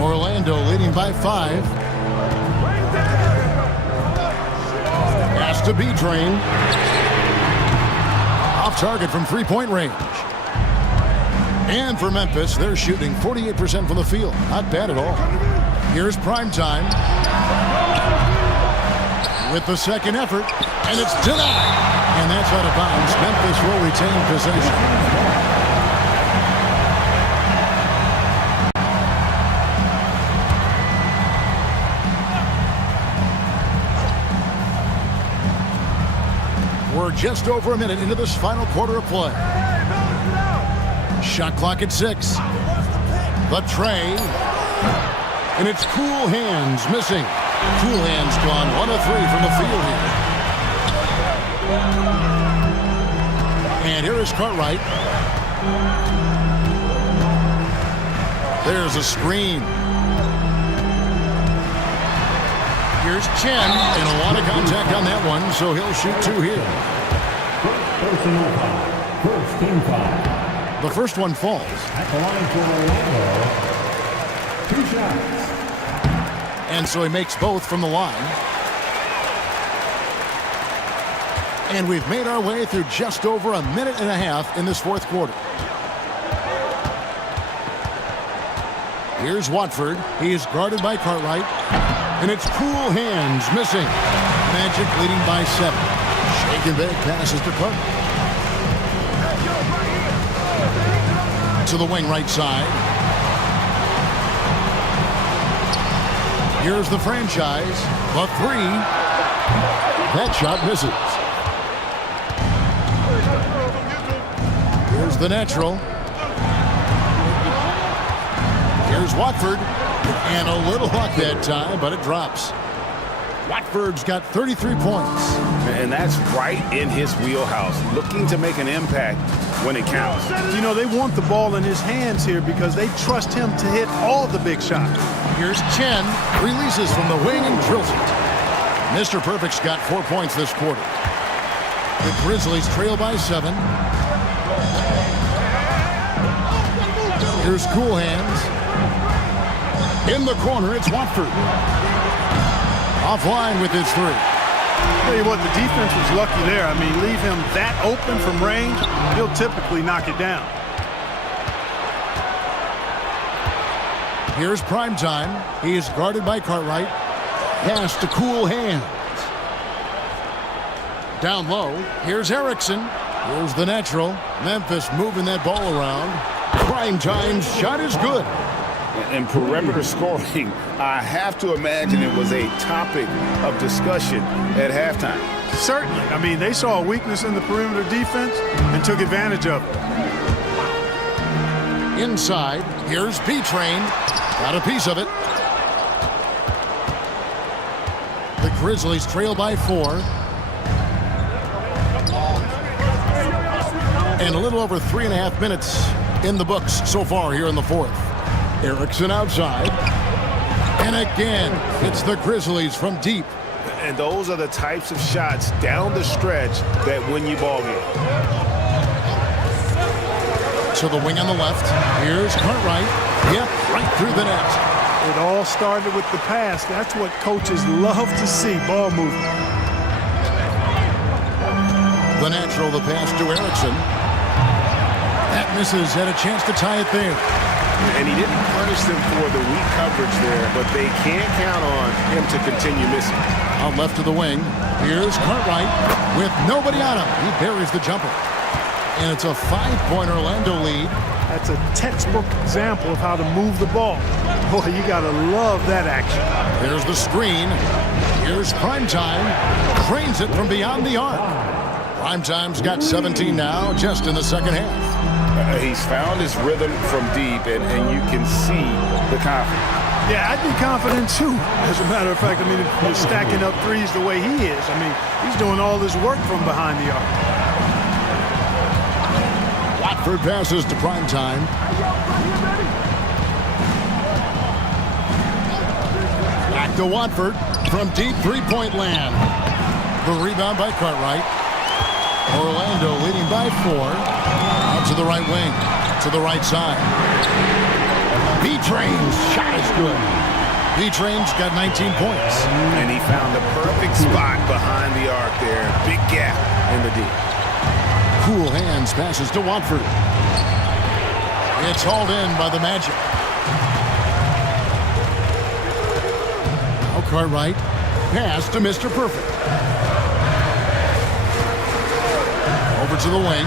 Orlando leading by 5. Has to be drained. Off target from three-point range. And for Memphis, they're shooting 48% from the field. Not bad at all. Here's Primetime. With the second effort, and it's denied. And that's out of bounds. Memphis will retain possession. We're just over a minute into this final quarter of play. Shot clock at 6. The tray. And it's Cool Hands missing. Cool Hands gone 1 of 3 from the field here. And here is Cartwright. There's a screen. Here's Chen, and a lot of contact on that one, so he'll shoot 2 here. Personal foul. First team foul. The first one falls. At the line for Orlando. 2 shots. And so he makes both from the line. And we've made our way through just over a minute and a half in this fourth quarter. Here's Watford. He is guarded by Cartwright. And it's Cool Hands missing. Magic leading by 7. Shake and bake passes to Clark. To the wing right side. Here's the franchise. The 3. That shot misses. Here's the natural. Here's Watford. And a little luck that time, but it drops. Watford's got 33 points. And that's right in his wheelhouse, looking to make an impact when it counts. You know, they want the ball in his hands here because they trust him to hit all the big shots. Here's Chen. Releases from the wing and drills it. Mr. Perfect's got 4 points this quarter. The Grizzlies trail by 7. Here's Cool Hands. In the corner, it's Watford. Offline with his 3. Tell you what, the defense was lucky there. I mean, leave him that open from range, he'll typically knock it down. Here's Primetime. He is guarded by Cartwright. Pass to Cool Hands. Down low, here's Erickson. Here's the natural. Memphis moving that ball around. Primetime's shot is good. And perimeter scoring, I have to imagine it was a topic of discussion at halftime. Certainly. I mean, they saw a weakness in the perimeter defense and took advantage of it. Inside, here's B-Train. Got a piece of it. The Grizzlies trail by 4. And a little over 3.5 minutes in the books so far here in the 4th. Erickson outside. And again, it's the Grizzlies from deep. And those are the types of shots down the stretch that win you ball game. To the wing on the left. Here's Cartwright. Yep, right through the net. It all started with the pass. That's what coaches love to see, ball movement. The natural, the pass to Erickson. That misses, had a chance to tie it there. And he didn't punish them for the weak coverage there, but they can't count on him to continue missing. Out left to the wing. Here's Cartwright with nobody on him. He buries the jumper. And it's a 5-point Orlando lead. That's a textbook example of how to move the ball. Boy, you got to love that action. There's the screen. Here's Primetime. Cranes it from beyond the arc. Primetime's got 17 now, just in the second half. He's found his rhythm from deep, and you can see the confidence. Yeah, I'd be confident too. As a matter of fact, I mean, if you're stacking up threes the way he is, I mean, he's doing all this work from behind the arc. Watford passes to Primetime. Back to Watford from deep three-point land. The rebound by Cartwright. Orlando leading by 4. Out to the right wing, to the right side. B-Train's shot is good. B-Train's got 19 points. And he found the perfect spot behind the arc there. Big gap in the deep. Cool Hands passes to Watford. It's hauled in by the Magic. Now Cartwright. Pass to Mr. Perfect. Over to the wing.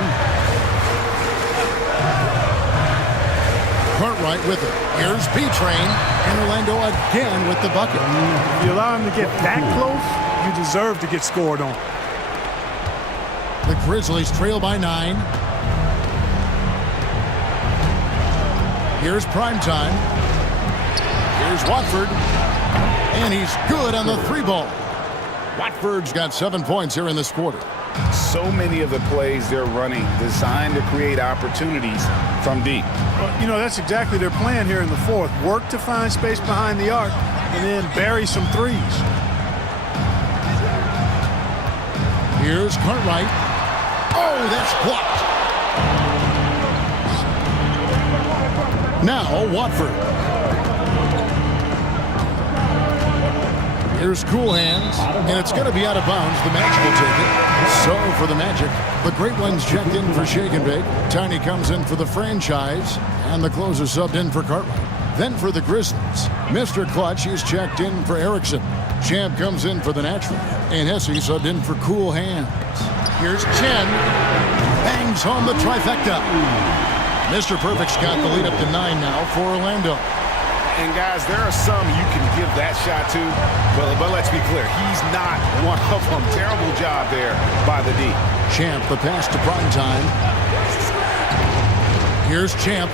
Cartwright with it. Here's B-Train. And Orlando again with the bucket. If you allow him to get that close, you deserve to get scored on. The Grizzlies trail by 9. Here's Primetime. Here's Watford. And he's good on the 3-ball. Watford's got 7 points here in this quarter. So many of the plays they're running designed to create opportunities from deep. Well, you know, that's exactly their plan here in the 4th. Work to find space behind the arc and then bury some threes. Here's Cartwright. Oh, that's blocked. Now Watford. Here's Cool Hands, and it's going to be out of bounds. The Magic will take it. So for the Magic, the Great Ones checked in for Shake and Bake. Tiny comes in for the franchise, and the closer subbed in for Cartwright. Then for the Grizzlies, Mr. Clutch is checked in for Erickson. Champ comes in for the natural, and Hesse subbed in for Cool Hands. Here's Chen, bangs home the trifecta. Mr. Perfect's got the lead up to 9 now for Orlando. And guys, there are some you can give that shot to, but let's be clear, he's not one of them. Terrible job there by the D. Champ, the pass to Primetime. Here's Champ.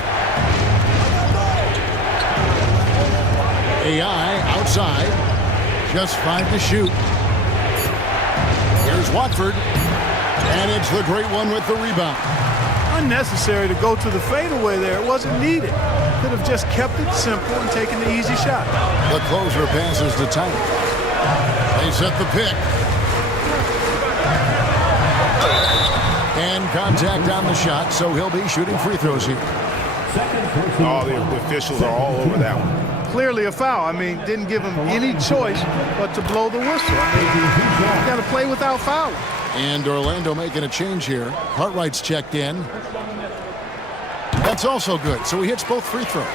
AI outside. Just 5 to shoot. Here's Watford. And it's the Great One with the rebound. Unnecessary to go to the fadeaway there. It wasn't needed. Could have just kept it simple and taken the easy shot. The closer passes to tight. They set the pick. And contact on the shot, so he'll be shooting free throws here. Oh, the officials are all over that one. Clearly a foul. I mean, didn't give him any choice but to blow the whistle. I mean, you got to play without fouling. And Orlando making a change here. Cartwright's checked in. That's also good, so he hits both free throws.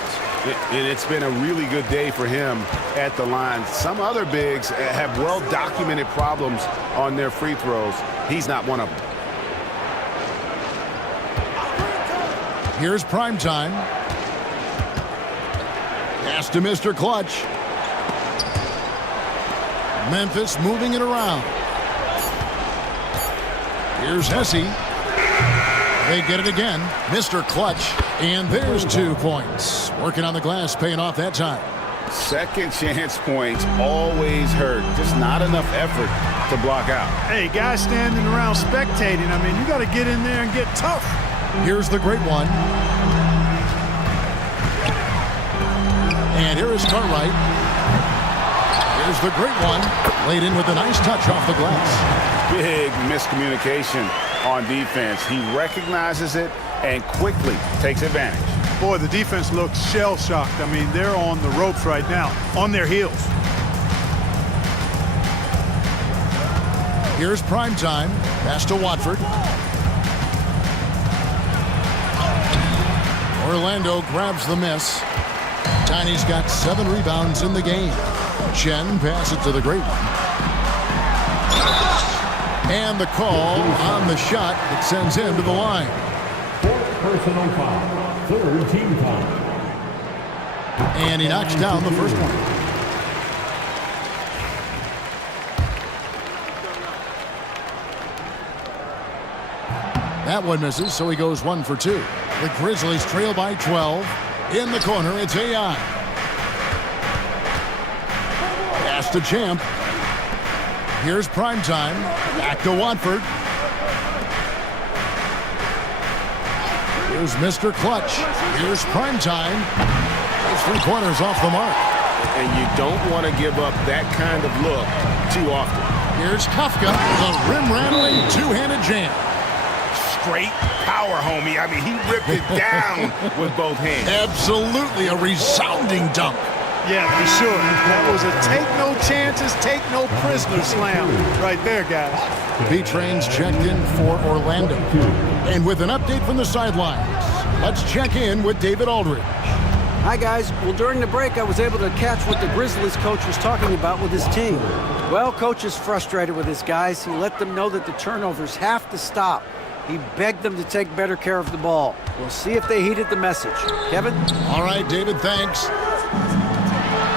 It's been a really good day for him at the line. Some other bigs have well-documented problems on their free throws. He's not one of them. Here's prime time. Pass to Mr. Clutch. Memphis moving it around. Here's Hesse. They get it again. Mr. Clutch. And there's 2 points. Working on the glass, paying off that time. Second chance points always hurt. Just not enough effort to block out. Hey, guys standing around spectating, I mean, you got to get in there and get tough. Here's the great one. And here is Cartwright. Here's the great one. Laid in with a nice touch off the glass. Big miscommunication on defense. He recognizes it and quickly takes advantage. Boy, the defense looks shell-shocked. I mean, they're on the ropes right now, on their heels. Here's prime time. Pass to Watford. Orlando grabs the miss. Tiny's got 7 rebounds in the game. Chen passes it to the great one. And the call on the shot that sends him to the line. Fourth personal foul. Third team foul. And he knocks down the first one. That one misses, so he goes 1 for 2. The Grizzlies trail by 12. In the corner, it's AI. Pass to Champ. Here's prime time. Back to Watford. Here's Mr. Clutch. Here's prime time. Those 3 corners off the mark. And you don't want to give up that kind of look too often. Here's Kafka. The rim-rattling 2-handed jam. Straight power, homie. I mean, he ripped it down with both hands. Absolutely a resounding dunk. Yeah, for sure. That was a take no chances, take no prisoner slam right there, guys. B-Train's checked in for Orlando. And with an update from the sidelines, let's check in with David Aldridge. Hi, guys. Well, during the break, I was able to catch what the Grizzlies coach was talking about with his team. Well, coach is frustrated with his guys. He let them know that the turnovers have to stop. He begged them to take better care of the ball. We'll see if they heeded the message. Kevin? All right, David, thanks.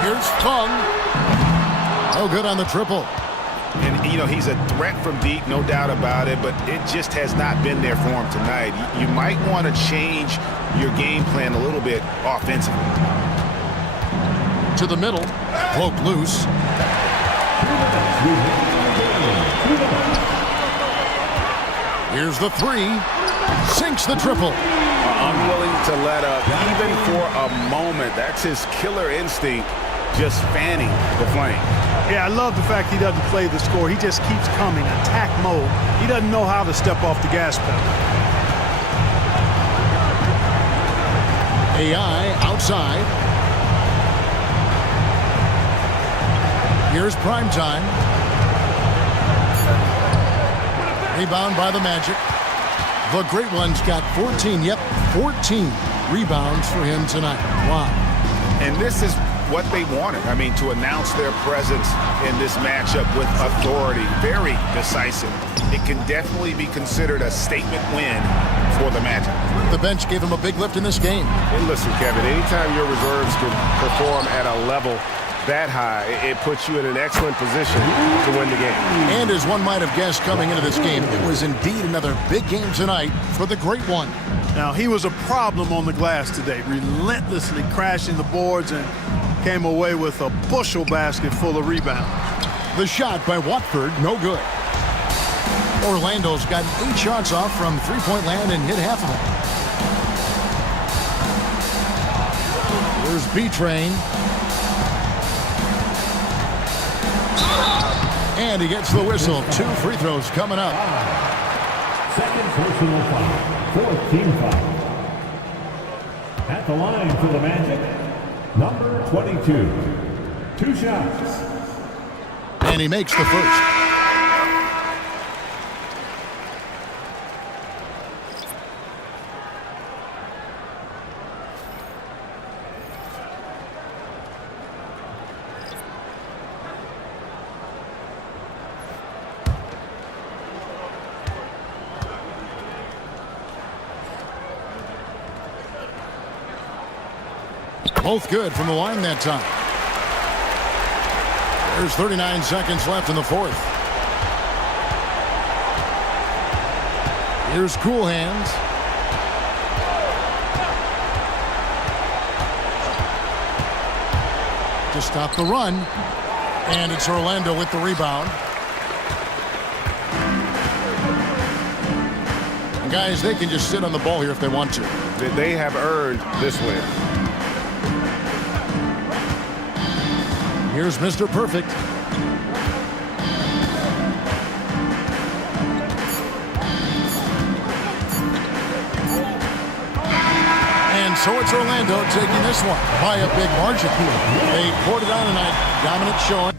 Here's Fung. Oh, good on the triple. And, you know, he's a threat from deep, no doubt about it, but it just has not been there for him tonight. You might want to change your game plan a little bit offensively. To the middle. Poke loose. Here's the 3. Sinks the triple. Unwilling to let up even for a moment. That's his killer instinct, just fanning the flame. Yeah, I love the fact he doesn't play the score. He just keeps coming, attack mode. He doesn't know how to step off the gas pedal. AI outside. Here's prime time. Rebound by the Magic. The great one's got 14. Yep, 14 rebounds for him tonight. Wow. And this is what they wanted. I mean, to announce their presence in this matchup with authority. Very decisive. It can definitely be considered a statement win for the Magic. The bench gave him a big lift in this game. And listen, Kevin, anytime your reserves can perform at a level that high, it puts you in an excellent position to win the game. And as one might have guessed coming into this game, it was indeed another big game tonight for the great one. Now, he was a problem on the glass today, relentlessly crashing the boards and came away with a bushel basket full of rebounds. The shot by Watford, no good. Orlando's got 8 shots off from three-point land and hit half of them. Here's B-Train. And he gets the whistle. 2 free throws coming up. Second personal foul. 4th team foul. At the line for the Magic, number 22. 2 shots. And he makes the first. Both good from the line that time. There's 39 seconds left in the 4th. Here's Cool Hands. To stop the run. And it's Orlando with the rebound. And guys, they can just sit on the ball here if they want to. They have earned this win. Here's Mr. Perfect. And so it's Orlando taking this one by a big margin. They poured it on tonight. Dominant showing.